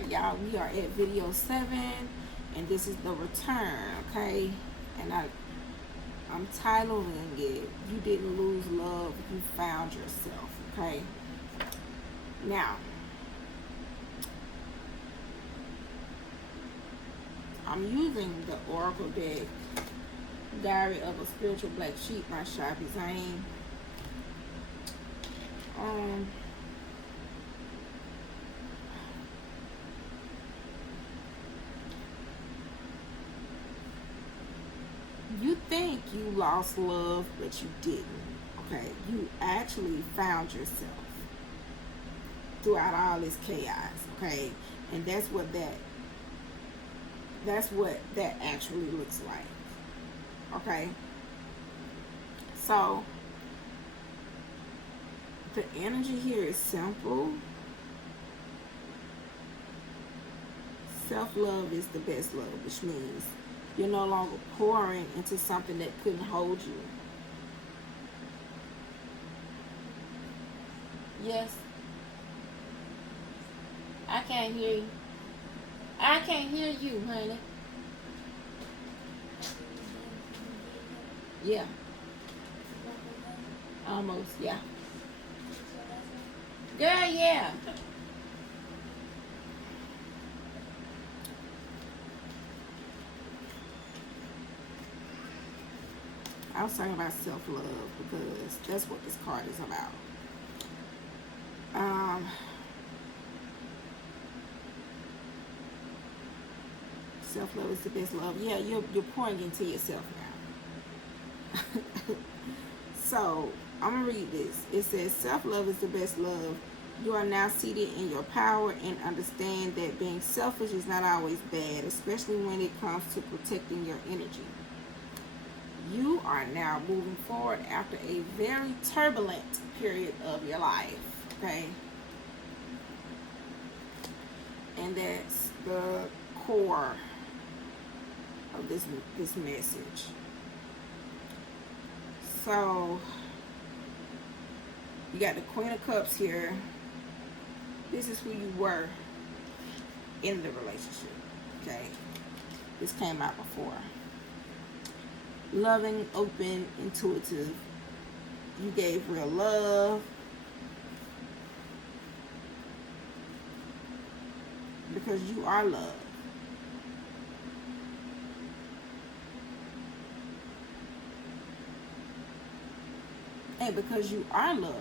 right, y'all, we are at video 7, and this is the return, okay? And I'm titling it, You Didn't Lose Love, You Found Yourself, okay? Now, I'm using the Oracle deck, Diary of a Spiritual Black Sheep by Sharpie Zane. You think you lost love, but you didn't, okay? You actually found yourself throughout all this chaos, okay? And that's what that actually looks like, okay? So the energy here is simple. Self-love is the best love, which means you're no longer pouring into something that couldn't hold you. Yes. I can't hear you. I can't hear you, honey. Yeah. Almost, yeah. Girl, yeah. I was talking about self-love because that's what this card is about. Self-love is the best love. Yeah, you're pouring into yourself now. So, I'm going to read this. It says, self-love is the best love. You are now seated in your power and understand that being selfish is not always bad, especially when it comes to protecting your energy. You are now moving forward after a very turbulent period of your life, okay? And that's the core of this message. So you got the Queen of Cups here. This is who you were in the relationship, okay? This came out before. Loving, open, intuitive. You gave real love. Because you are love. And because you are love,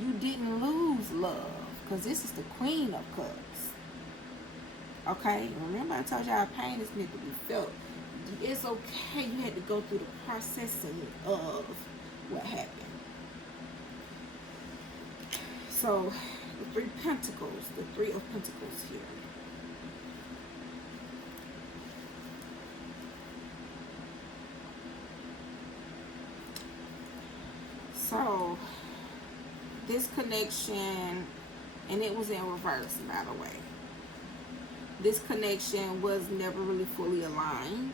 you didn't lose love. Because this is the Queen of Cups. Okay? Remember I told y'all pain is meant to be felt. It's okay. You had to go through the processing of what happened. So, the Three Pentacles, the Three of Pentacles here. So, this connection, and it was in reverse, by the way. This connection was never really fully aligned.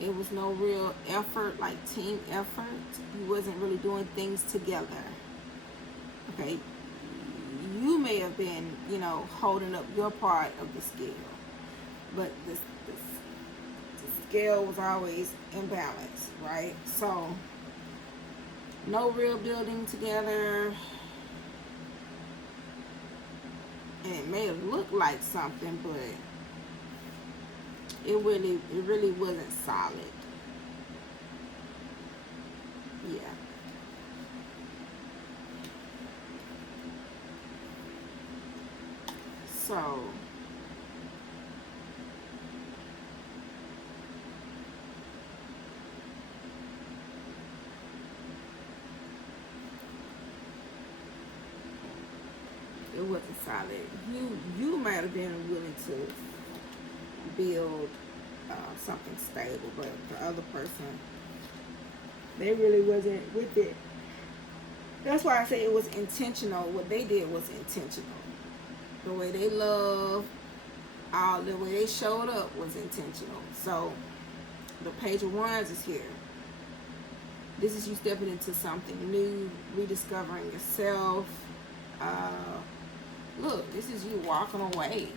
It was no real effort, like team effort. You wasn't really doing things together. Okay? You may have been, holding up your part of the scale. But the scale was always imbalanced, right? So, no real building together. And it may have looked like something, but it really wasn't solid. Yeah. So it wasn't solid. You might have been willing to build something stable, but the other person, they really wasn't with it. That's why I say it was intentional. What they did was intentional. The way they loved, the way they showed up was intentional. So the Page of Wands is here. This is you stepping into something new, rediscovering yourself, Look, this is you walking away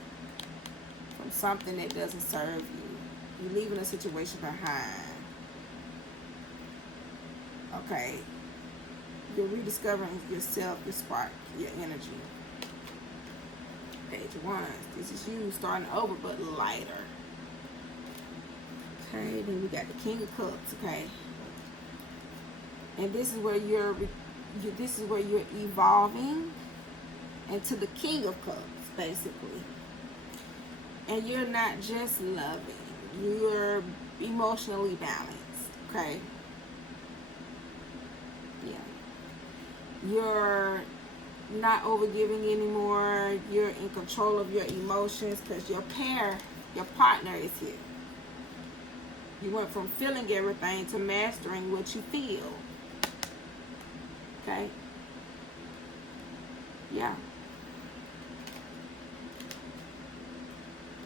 from something that doesn't serve you. You're leaving a situation behind. Okay. You're rediscovering yourself, your spark, your energy. Page of Wands. This is you starting over but lighter. Okay, then we got the King of Cups, okay? And this is where you're evolving into the King of Cups, basically. And you're not just loving, you're emotionally balanced, okay? Yeah. You're not overgiving anymore. You're in control of your emotions because your partner is here. You went from feeling everything to mastering what you feel. Okay? Yeah.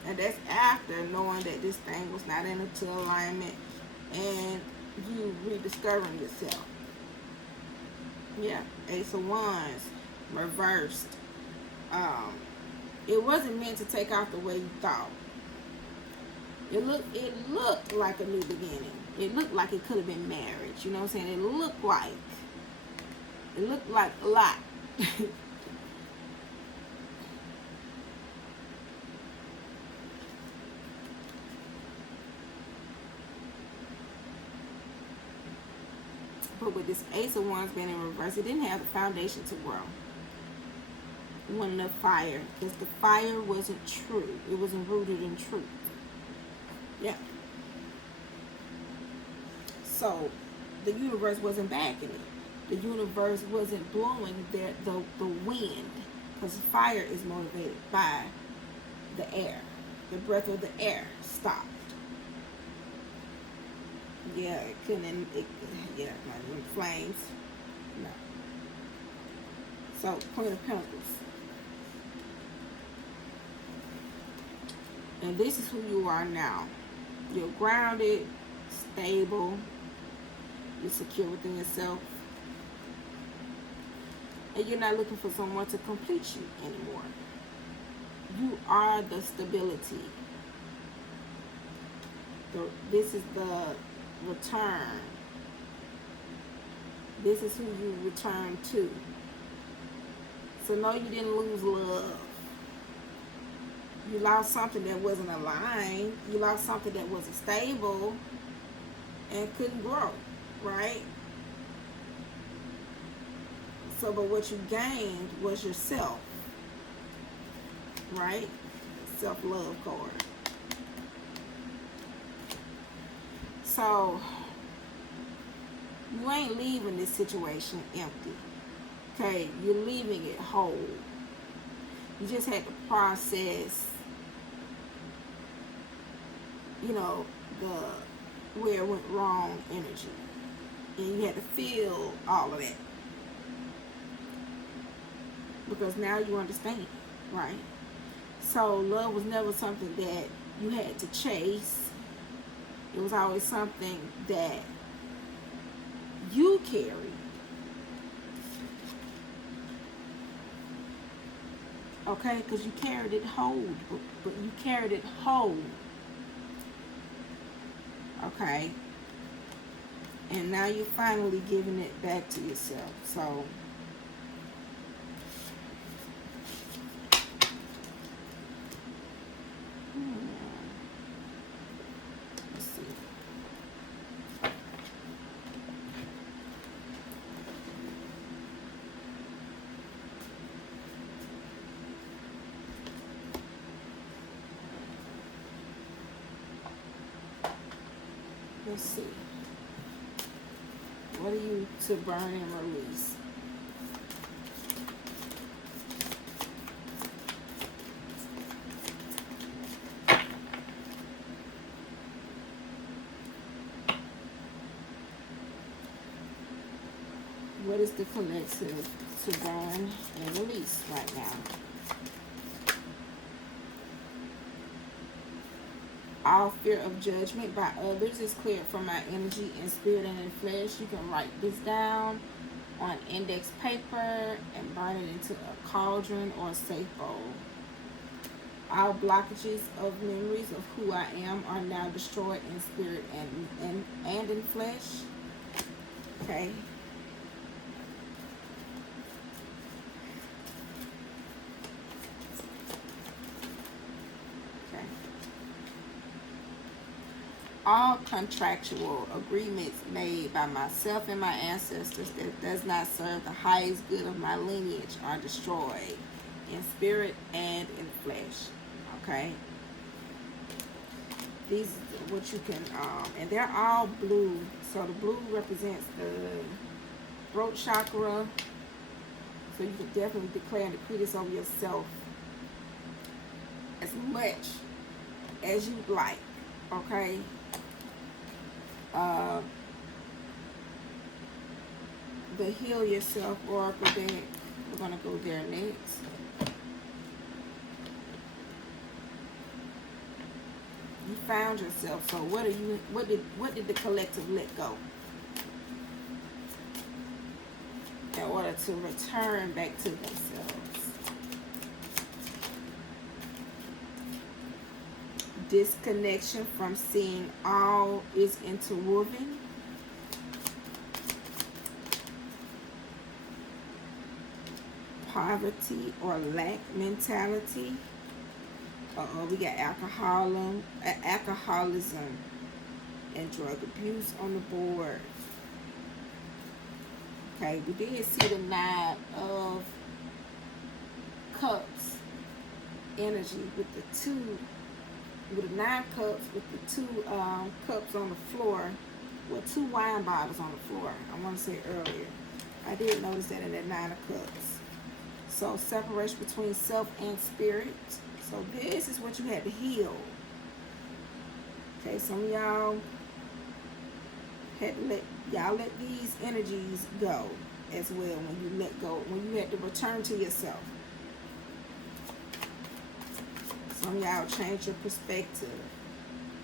And that's after knowing that this thing was not into alignment and you rediscovering yourself. Yeah. Ace of Wands. Reversed. It wasn't meant to take off the way you thought. It looked like a new beginning. It looked like it could have been marriage. You know what I'm saying? It looked like a lot. But with this Ace of Wands being in reverse, it didn't have the foundation to grow. It wasn't enough fire because the fire wasn't true. It wasn't rooted in truth. Yeah. So the universe wasn't backing it. The universe wasn't blowing the wind, because fire is motivated by the air. The breath of the air stopped. Yeah, it couldn't. Not in flames. No. So Queen of Pentacles. And this is who you are now. You're grounded, stable, you're secure within yourself, and you're not looking for someone to complete you anymore. You are the stability. This is the return. This is who you return to. So no, you didn't lose love. You lost something that wasn't aligned. You lost something that wasn't stable and couldn't grow, right? So, but what you gained was yourself, right? Self-love card. So, you ain't leaving this situation empty, okay? You're leaving it whole. You just had to process, where it went wrong energy. And you had to feel all of that. Because now you understand, right? So love was never something that you had to chase. It was always something that you carried. Okay? Because you carried it whole. But you carried it whole. Okay? And now you're finally giving it back to yourself. So let's see. Let's see. What are you to burn and release? What is the collective to burn and release right now? All fear of judgment by others is cleared from my energy and spirit and in flesh. You can write this down. on index paper and burn it into a cauldron or a safe bowl. All blockages of memories of who I am are now destroyed in spirit and in flesh. Okay. Okay. All contractual agreements made by myself and my ancestors that does not serve the highest good of my lineage are destroyed in spirit and in flesh. Okay. These are what you can, and they're all blue. So the blue represents the throat chakra. So you can definitely declare and decree this over yourself as much as you'd like. Okay. The Heal Yourself Oracle deck. We're gonna go there next. You found yourself. So what did the collective let go in order to return back to themselves? Disconnection from seeing all is interwoven. Poverty or lack mentality. We got alcoholism and drug abuse on the board. Okay, we did see the 9 of Cups energy with the 9 cups with the 2 cups on the floor, well, 2 wine bottles on the floor. I want to say earlier. I did notice that in that 9 of Cups. So separation between self and spirit. So this is what you had to heal. Okay, some of y'all had to let these energies go as well when you let go, when you had to return to yourself. Some of y'all change your perspective.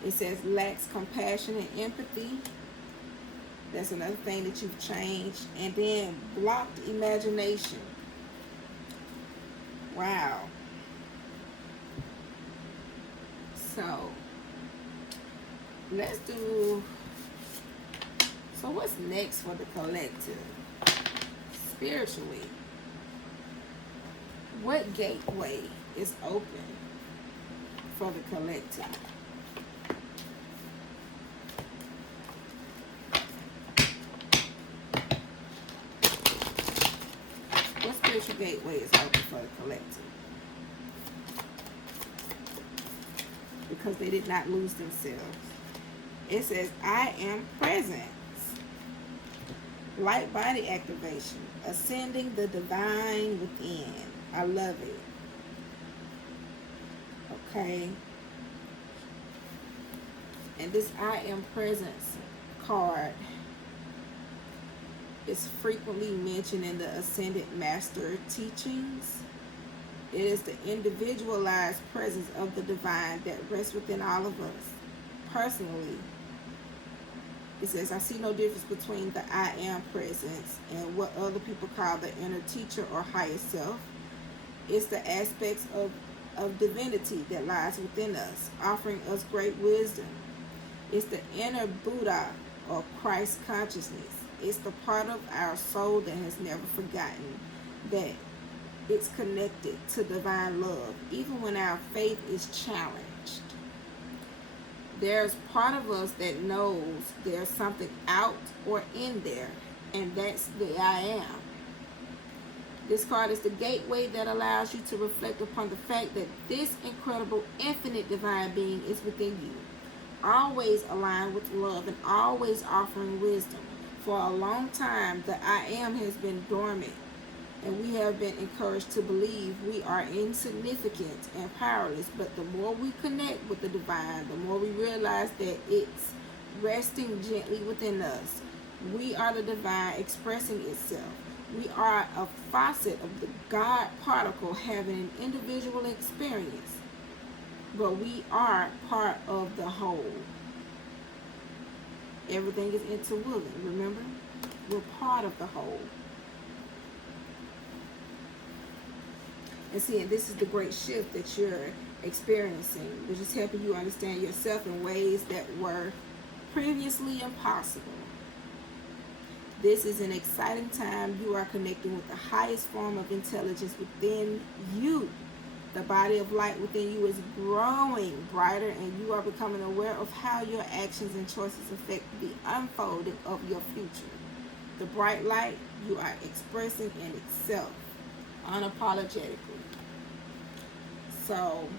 It says lacks compassion and empathy. That's another thing that you've changed. And then blocked imagination. Wow. So let's do, so what's next for the collective? Spiritually, what gateway is open for the collective? What spiritual gateway is open for the collective? Because they did not lose themselves. It says, I am presence. Light body activation. Ascending the divine within. I love it. Okay. And this I am presence card is frequently mentioned in the Ascended Master teachings. It is the individualized presence of the divine that rests within all of us. Personally, it says, I see no difference between the I am presence and what other people call the inner teacher or higher self. It's the aspects of divinity that lies within us, offering us great wisdom. It's the inner Buddha or Christ consciousness. It's the part of our soul that has never forgotten that it's connected to divine love, even when our faith is challenged. There's part of us that knows there's something out or in there, and that's the I am. This card is the gateway that allows you to reflect upon the fact that this incredible, infinite divine being is within you, always aligned with love and always offering wisdom. For a long time, the I am has been dormant, and we have been encouraged to believe we are insignificant and powerless. But the more we connect with the divine, the more we realize that it's resting gently within us. We are the divine expressing itself. We are a facet of the God particle having an individual experience, but we are part of the whole. Everything is interwoven, remember? We're part of the whole. And see, and this is the great shift that you're experiencing, which is helping you understand yourself in ways that were previously impossible. This is an exciting time. You are connecting with the highest form of intelligence within you. The body of light within you is growing brighter, and you are becoming aware of how your actions and choices affect the unfolding of your future. The bright light you are expressing in itself unapologetically. So,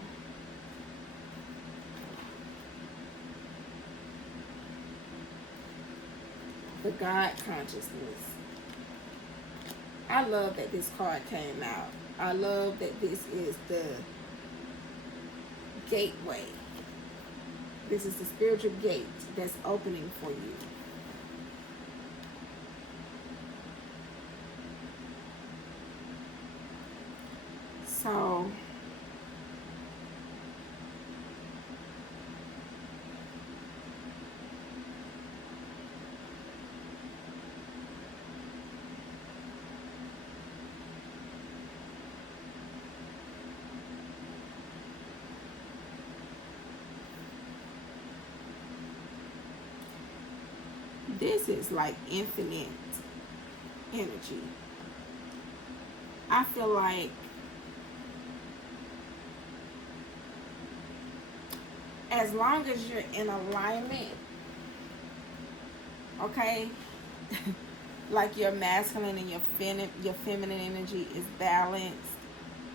the God consciousness. I love that this card came out. I love that this is the gateway. This is the spiritual gate that's opening for you. So, this is like infinite energy. I feel like as long as you're in alignment, okay, like your masculine and your feminine energy is balanced,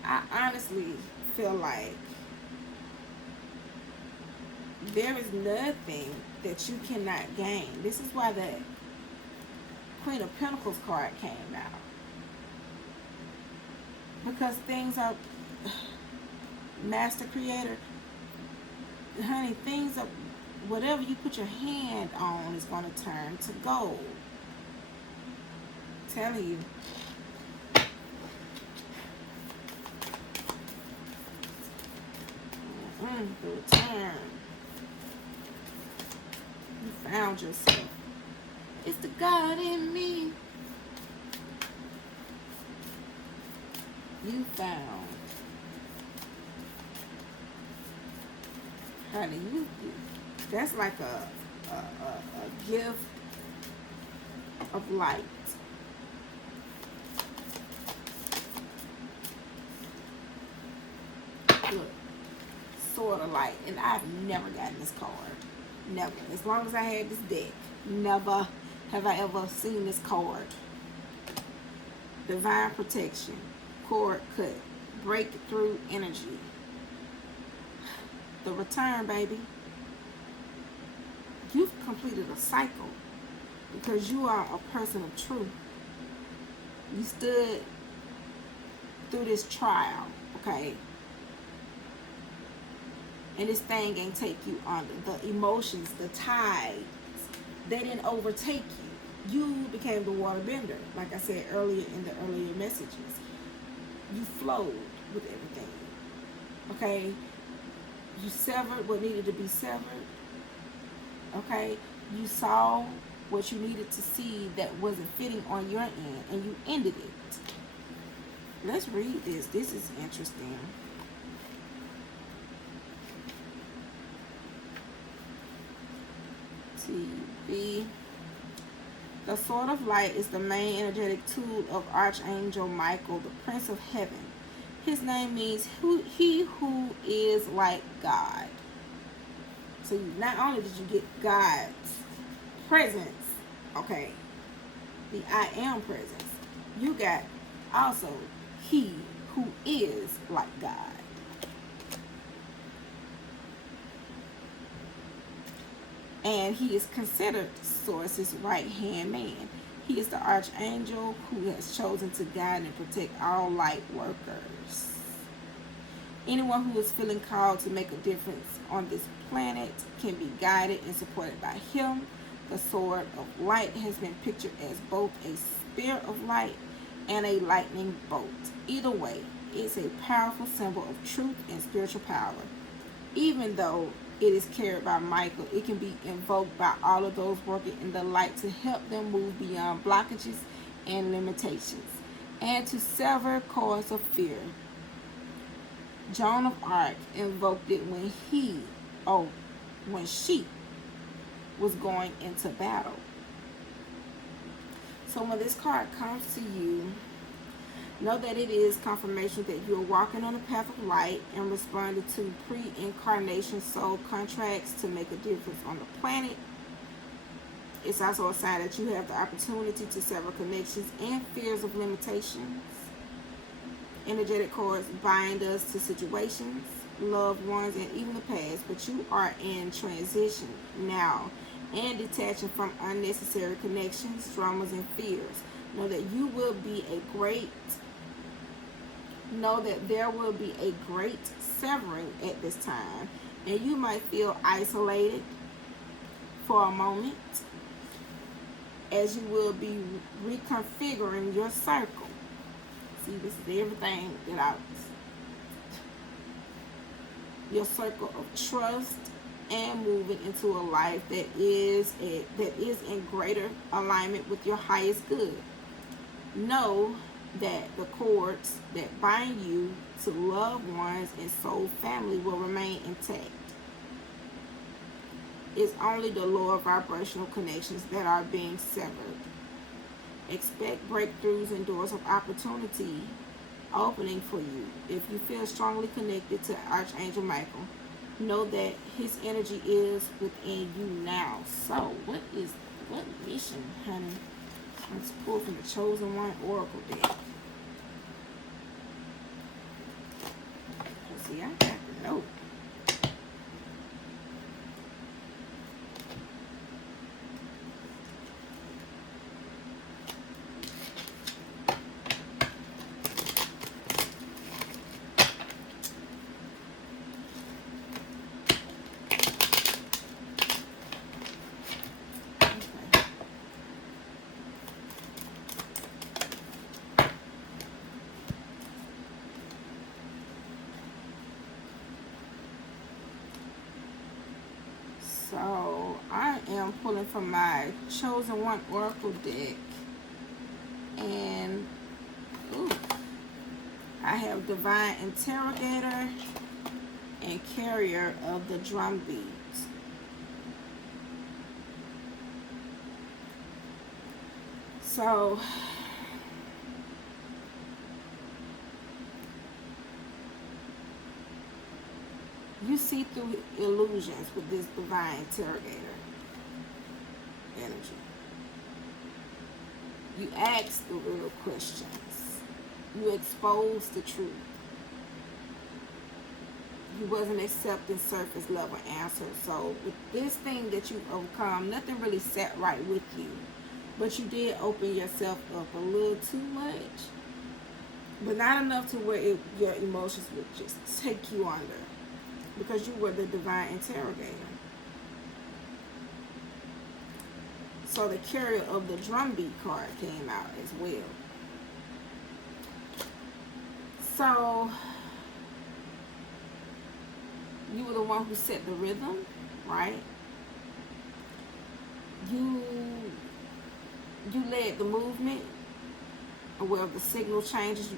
I honestly feel like there is nothing that you cannot gain. This is why the Queen of Pentacles card came out. Because things are, Master Creator, honey, things are, whatever you put your hand on is going to turn to gold. I'm telling you. The return. You found yourself. It's the God in me. You found. Honey, you that's like a gift of light. Look, Sword of Light. And I've never gotten this card. Never. As long as I had this deck, never have I ever seen this card. Divine protection. Cord cut. Breakthrough energy. The return, baby. You've completed a cycle because you are a person of truth. You stood through this trial, okay? And this thing ain't take you under. The emotions, the tides, they didn't overtake you. You became the water bender, like I said earlier in the earlier messages. You flowed with everything, okay? You severed what needed to be severed, okay? You saw what you needed to see that wasn't fitting on your end, and you ended it. Let's read this. This is interesting. TV. The Sword of Light is the main energetic tool of Archangel Michael, the Prince of Heaven. His name means he who is like God. So not only did you get God's presence, okay, the I am presence, you got also he who is like God. And he is considered Source's right-hand man. He is the archangel who has chosen to guide and protect all light workers. Anyone who is feeling called to make a difference on this planet can be guided and supported by him. The Sword of Light has been pictured as both a spear of light and a lightning bolt. Either way, it's a powerful symbol of truth and spiritual power. Even though it is carried by Michael, it can be invoked by all of those working in the light to help them move beyond blockages and limitations, and to sever cords of fear. Joan of Arc invoked it when when she was going into battle. So when this card comes to you, know that it is confirmation that you are walking on a path of light and responding to pre-incarnation soul contracts to make a difference on the planet. It's also a sign that you have the opportunity to sever connections and fears of limitations. Energetic cords bind us to situations, loved ones, and even the past, but you are in transition now and detaching from unnecessary connections, dramas, and fears. Know that there will be a great severing at this time, and you might feel isolated for a moment as you will be reconfiguring your circle. See, this is everything that your circle of trust and moving into a life that is in greater alignment with your highest good. Know that the cords that bind you to loved ones and soul family will remain intact. It's only the lower vibrational connections that are being severed. Expect breakthroughs and doors of opportunity opening for you. If you feel strongly connected to Archangel Michael, know that his energy is within you now. So, what mission, honey? Let's pull from the Chosen One Oracle deck. Let's see, I got the note. So I am pulling from my Chosen One Oracle deck, and I have Divine Interrogator and Carrier of the Drum Beats. So you see through illusions with this Divine Interrogator energy. You ask the real questions. You expose the truth. You wasn't accepting surface level answers. So with this thing that you overcome, nothing really sat right with you. But you did open yourself up a little too much. But not enough to where your emotions would just take you under. Because you were the Divine Interrogator. So the Carrier of the Drumbeat card came out as well. So you were the one who set the rhythm, right? You led the movement. Where the signal changes,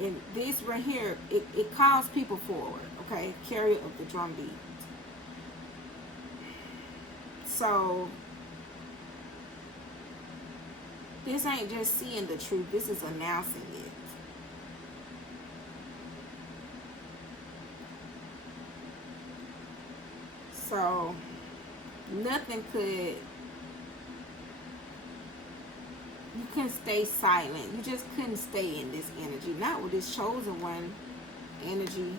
and this right here, it calls people forward. Okay, Carrier of the Drumbeat. So this ain't just seeing the truth. This is announcing it. So nothing could. You couldn't stay silent. You just couldn't stay in this energy. Not with this Chosen One energy.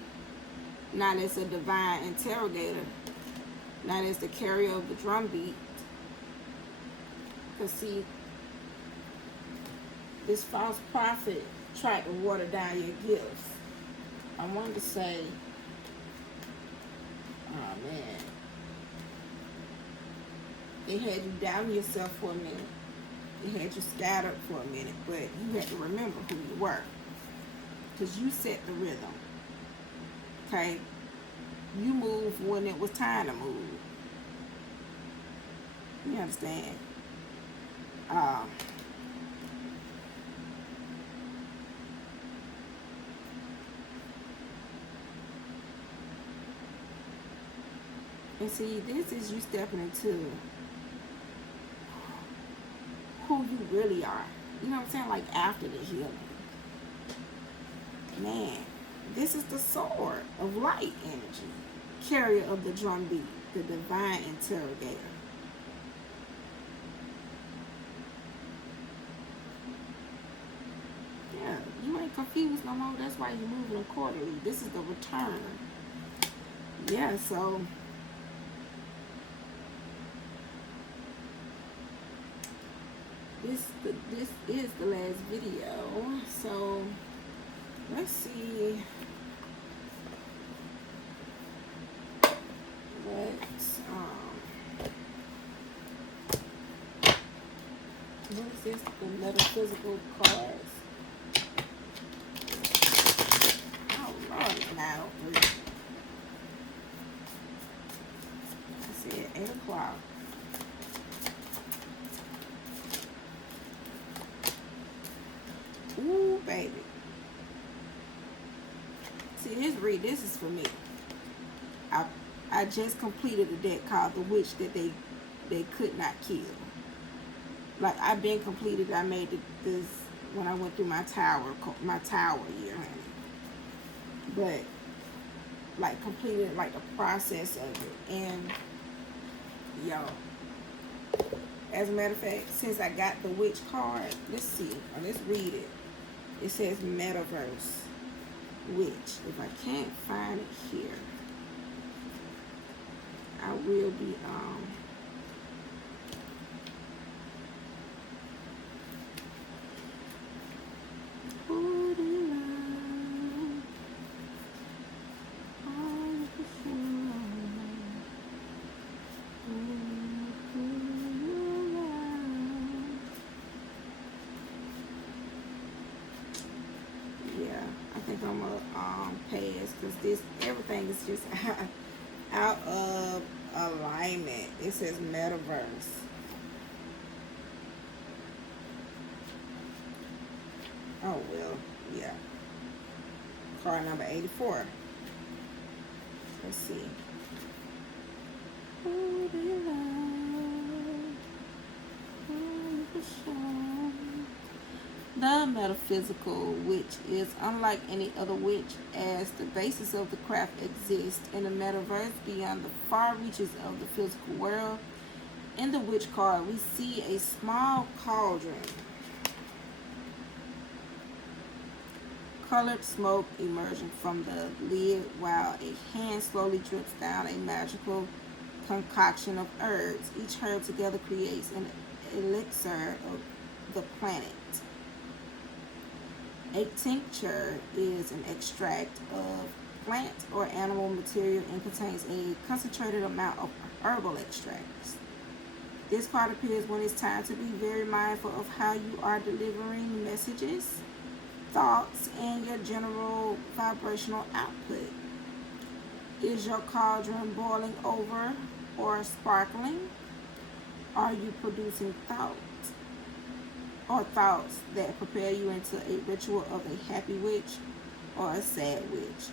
Not as a Divine Interrogator. Not as the Carrier of the Drumbeat. Because see, this false prophet tried to water down your gifts. I wanted to say, oh man, they had you down yourself for a minute. It had you scattered for a minute, but you had to remember who you were. Because you set the rhythm. Okay? You moved when it was time to move. You understand? And see, this is you stepping into who you really are. You know what I'm saying? Like after the healing. Man, this is the sword of light energy. Carrier of the drumbeat, the divine interrogator. Yeah, you ain't confused no more. That's why you're moving accordingly. This is the return. Yeah, so this is the last video. So let's see what is this? The metaphysical cards. Oh Lord, now I said 8 o'clock. Ooh, baby. See, this is for me. I just completed a deck called The Witch that they could not kill. Like I've been completed. I made this when I went through my tower year, honey. But like completed like the process of it, and yo, as a matter of fact, since I got the Witch card, let's see, or let's read it. It says Metaverse Witch. If I can't find it here, I will be I'm gonna pass because everything is just out of alignment. It says Metaverse. Oh well, yeah. Card number 84. Let's see. The metaphysical witch is unlike any other witch, as the basis of the craft exists in the metaverse beyond the far reaches of the physical world. In the witch card, we see a small cauldron, colored smoke emerging from the lid, while a hand slowly drips down a magical concoction of herbs. Each herb together creates an elixir of the planet. A tincture is an extract of plant or animal material and contains a concentrated amount of herbal extracts. This card appears when it's time to be very mindful of how you are delivering messages, thoughts, and your general vibrational output. Is your cauldron boiling over or sparkling? Are you producing thoughts that prepare you into a ritual of a happy witch or a sad witch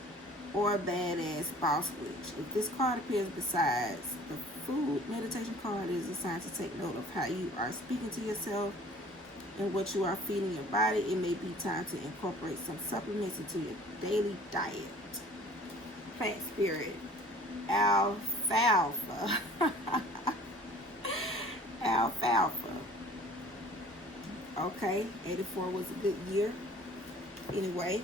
or a badass boss witch? If this card appears besides the food meditation card, is assigned to take note of how you are speaking to yourself and what you are feeding your body. It may be time to incorporate some supplements into your daily diet. Plant spirit, alfalfa. Alfalfa. Okay, 84 was a good year. Anyway.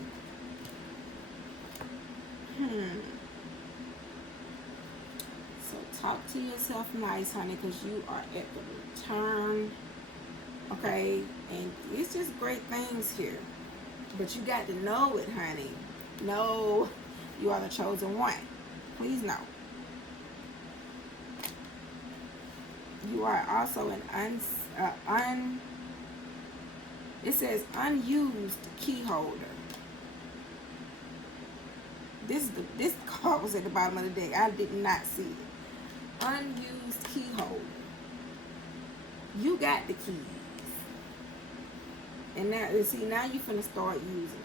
So talk to yourself nice, honey, because you are at the return. Okay, and it's just great things here. But you got to know it, honey. Know you are the chosen one. Please know. You are also an it says unused key holder. This card was at the bottom of the deck. I did not see it. Unused key holder. You got the keys. And now, see, now you finna start using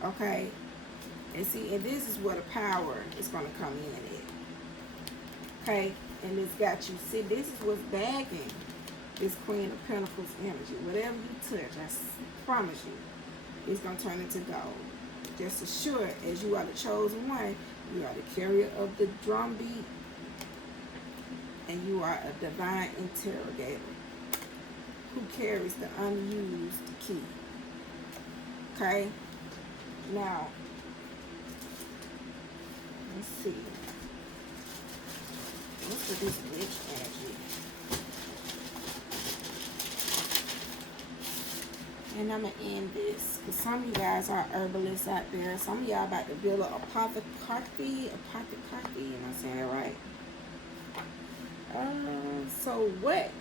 them. Okay? And see, and this is where the power is gonna come in at. Okay, and it's got you. See, this is what's bagging this Queen of Pentacles energy. Whatever you touch, promise you, it's going to turn into gold. Just as sure as you are the chosen one, you are the carrier of the drumbeat, and you are a divine interrogator who carries the unused key. Okay? Now, let's see. What's with this witch energy? And I'm going to end this. Because some of you guys are herbalists out there. Some of y'all about to build an apothecary. Am I saying that right? So what?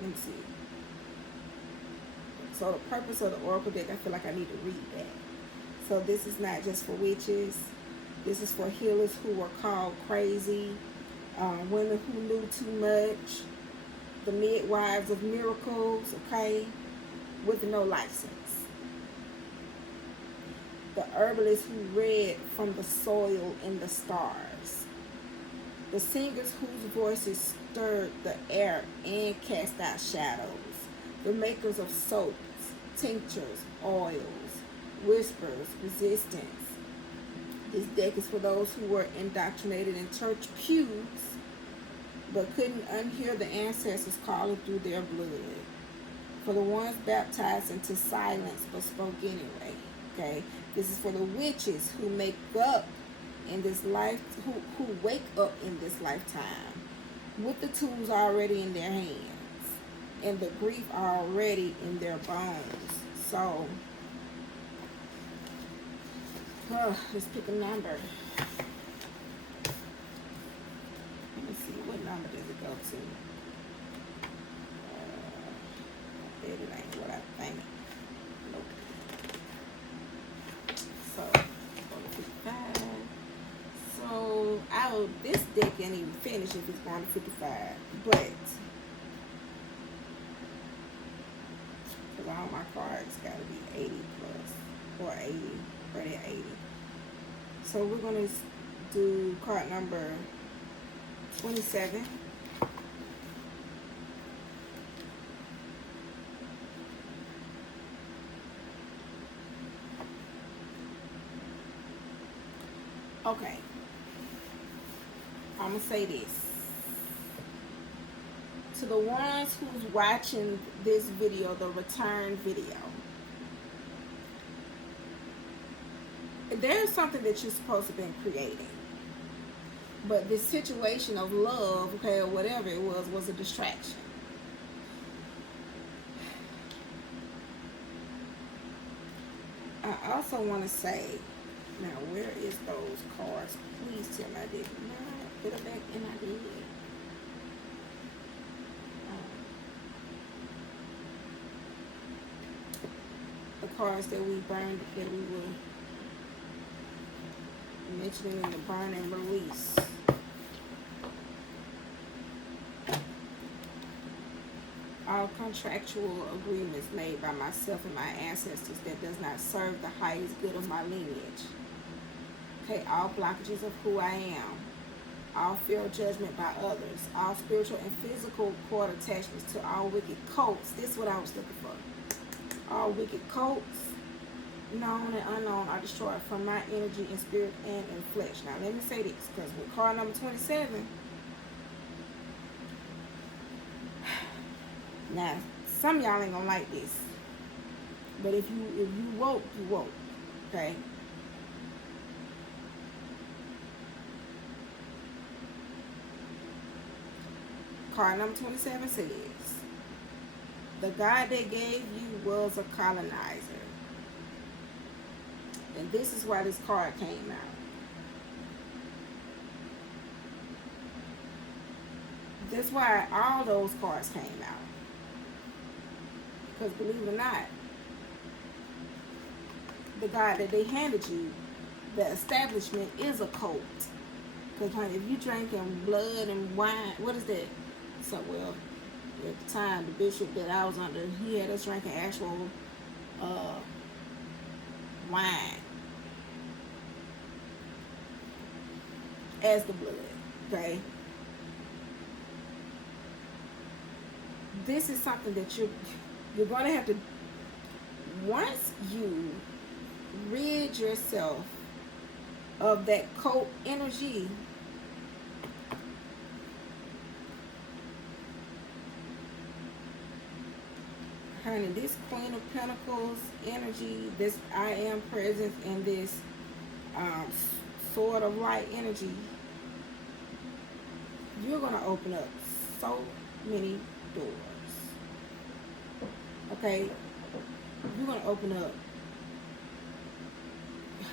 Let me see. So the purpose of the Oracle deck, I feel like I need to read that. So this is not just for witches. This is for healers who were called crazy, women who knew too much, the midwives of miracles, okay, with no license. The herbalists who read from the soil and the stars. The singers whose voices stirred the air and cast out shadows. The makers of soaps, tinctures, oils, whispers, resistance. This deck is for those who were indoctrinated in church pews but couldn't unhear the ancestors calling through their blood. For the ones baptized into silence but spoke anyway. Okay? This is for the witches who make up in this life, who wake up in this lifetime with the tools already in their hands and the grief already in their bones. So let's pick a number. Let me see, what number does it go to? I bet it ain't what I think. Nope. So, go to 55. So, this deck can't even finish if it's going to 55. But, because all my cards got to be 80 plus, or 80, or they're 80. So, we're going to do card number 27. Okay. I'm going to say this. To the ones who's watching this video, the return video, there's something that you're supposed to have been creating. But this situation of love, okay, or whatever it was a distraction. I also want to say, now where is those cards? Please tell me I did not put it back, and I did. The cards that we burned, that we were mentioning in the burn and release. All contractual agreements made by myself and my ancestors that does not serve the highest good of my lineage. Okay, all blockages of who I am. All fear of judgment by others. All spiritual and physical cord attachments to all wicked cults. This is what I was looking for. All wicked cults, known and unknown, are destroyed from my energy and spirit and in flesh. Now let me say this, because with card number 27, now some of y'all ain't gonna like this, but if you woke, you woke. Okay. Card number 27 says, the God that gave you was a colonizer. And this is why this card came out. That's why all those cards came out. Because believe it or not, the God that they handed you, the establishment, is a cult. Because honey, if you drinking blood and wine, what is that? So, well, at the time, the bishop that I was under, he had us drinking actual wine as the blood. Okay? This is something that you're going to have to, once you rid yourself of that cult energy, honey, this Queen of Pentacles energy, this I am presence, and this um, sword of light energy, you're going to open up so many doors. Okay? You're going to open up,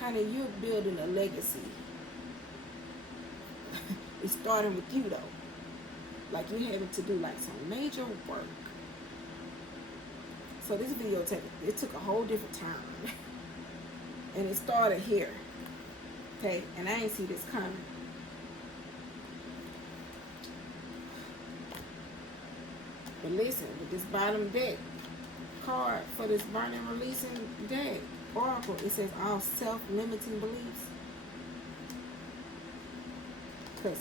honey, you're building a legacy. It's starting with you, though. Like, you're having to do, like, some major work. So this video took a whole different turn. And it started here. Okay? And I ain't see this coming. But listen, with this bottom deck card for this burning releasing deck, Oracle, it says all self-limiting beliefs. Because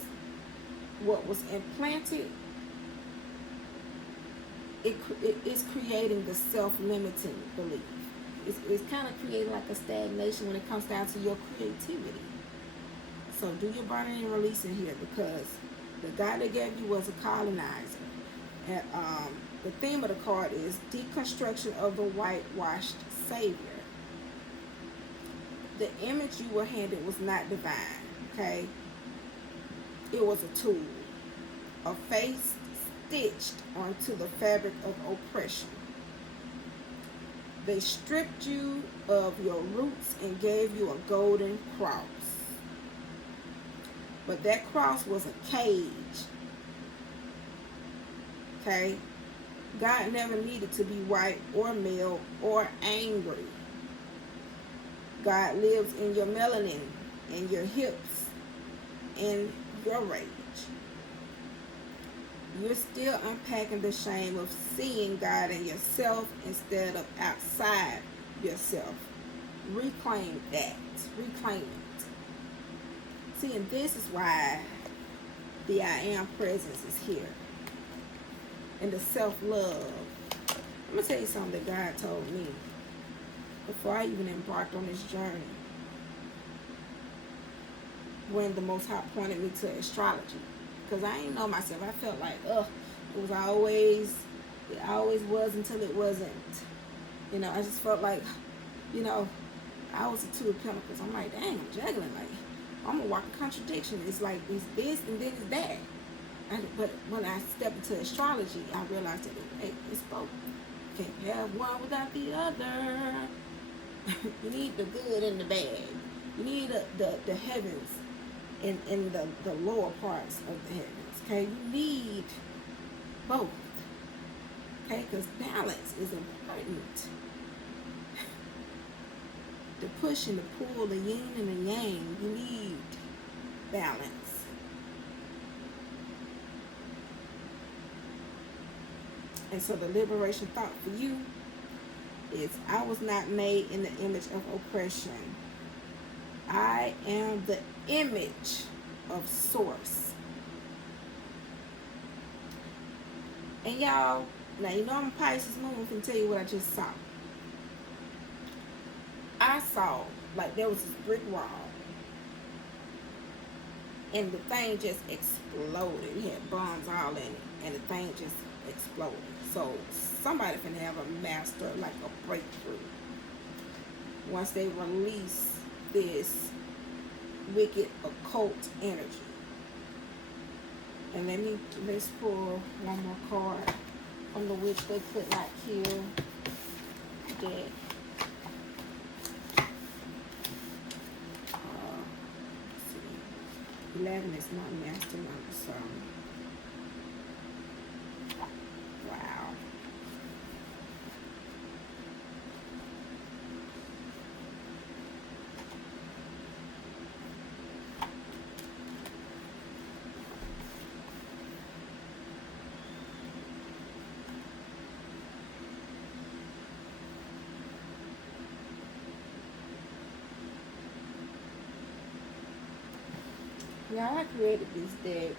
what was implanted, it is creating the self-limiting belief. It's kind of creating like a stagnation when it comes down to your creativity. So do your burning and releasing here, because the guy that gave you was a colonizer. And the theme of the card is deconstruction of the whitewashed savior. The image you were handed was not divine, okay? It was a tool, a face stitched onto the fabric of oppression. They stripped you of your roots and gave you a golden cross. But that cross was a cage. Okay? God never needed to be white or male or angry. God lives in your melanin, in your hips, in your rage. You're still unpacking the shame of seeing God in yourself instead of outside yourself. Reclaim that. Reclaim it. See, and this is why the I am presence is here. And the self-love. I'm going to tell you something that God told me before I even embarked on this journey. When the Most High pointed me to astrology. Because I didn't know myself. I felt like, it always was until it wasn't. You know, I just felt like, I was a two of pentacles. I'm like, dang, I'm juggling. Like, I'm going to walk a contradiction. It's like, it's this and then it's that. But when I stepped into astrology, I realized that it's both. You can't have one without the other. You need the good and the bad. You need the heavens and the lower parts of the heavens. Okay, you need both. Okay, because balance is important. The push and the pull, the yin and the yang, you need balance. And so the liberation thought for you is, I was not made in the image of oppression. I am the image of source. And y'all, now you know I'm a Pisces moon, I can tell you what I just saw. I saw, like, there was this brick wall. And the thing just exploded. It had bombs all in it. And the thing just exploded. So somebody can have a master, like a breakthrough, once they release this wicked occult energy. And let's pull one more card from the Witch They Could Not Kill deck. 11 is my master number, so wow. Yeah, I created this deck.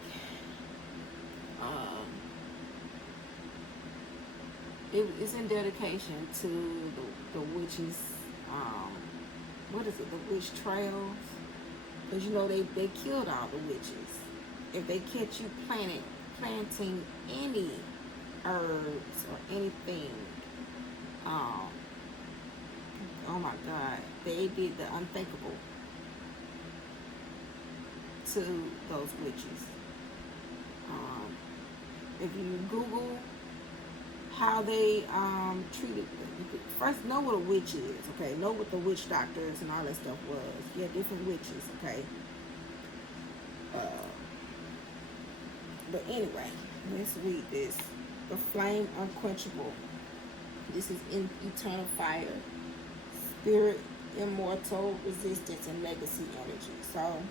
Um, it's in dedication to the witches. Um, what is it? The witch trails. Because you know they killed all the witches. If they catch you planting any herbs or anything, um, oh my God, they did the unthinkable to those witches. Um, if you Google how they treated, you could first know what a witch is, okay? Know what the witch doctors and all that stuff was. Yeah, different witches, okay? Uh, but anyway, let's read this. The flame unquenchable. This is in eternal fire, spirit, immortal, resistance, and legacy energy. So,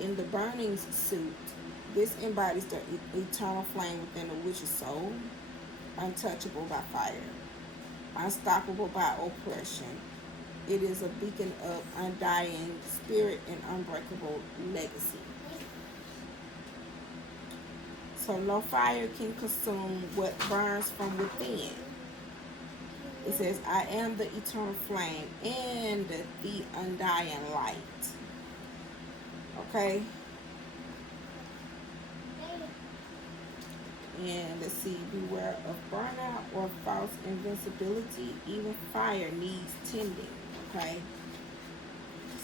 in the burning suit, this embodies the eternal flame within the witch's soul, untouchable by fire, unstoppable by oppression. It is a beacon of undying spirit and unbreakable legacy. So no fire can consume what burns from within. It says, I am the eternal flame and the undying light. Okay? And let's see, beware of burnout or false invincibility. Even fire needs tending. Okay?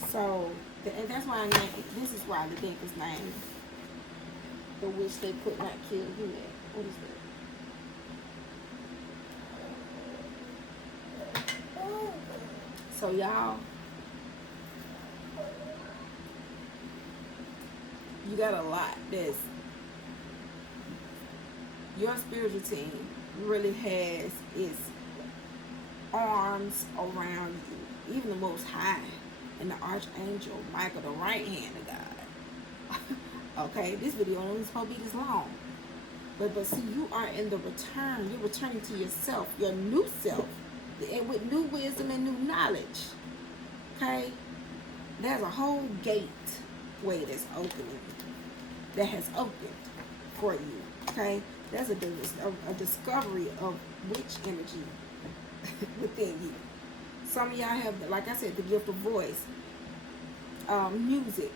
So, and that's why I named, this is why the deck is named The Witch They Could Not Kill. Who that? What is that? So, y'all, you got a lot that's, your spiritual team really has its arms around you. Even the Most High and the Archangel Michael, the right hand of God. Okay, this video only supposed to be this long. But see, you are in the return. You're returning to yourself, your new self, and with new wisdom and new knowledge. Okay? There's a whole gateway that's opening, that has opened for you. Okay? There's a discovery of witch energy within you. Some of y'all have, like I said, the gift of voice, music.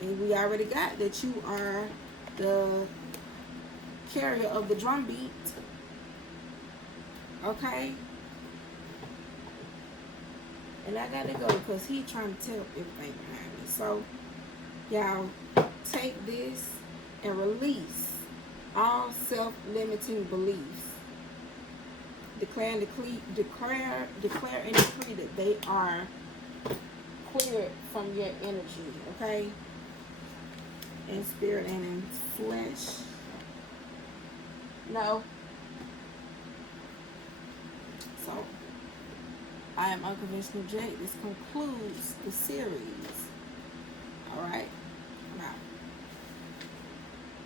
And we already got that you are the carrier of the drum beat. Okay? And I gotta go because he trying to tell everything behind me. So, y'all, take this and release all self-limiting beliefs. Declare and decree that they are cleared from your energy, okay? In spirit and in flesh. No. So, I am Unconventional Jade. This concludes the series. All right.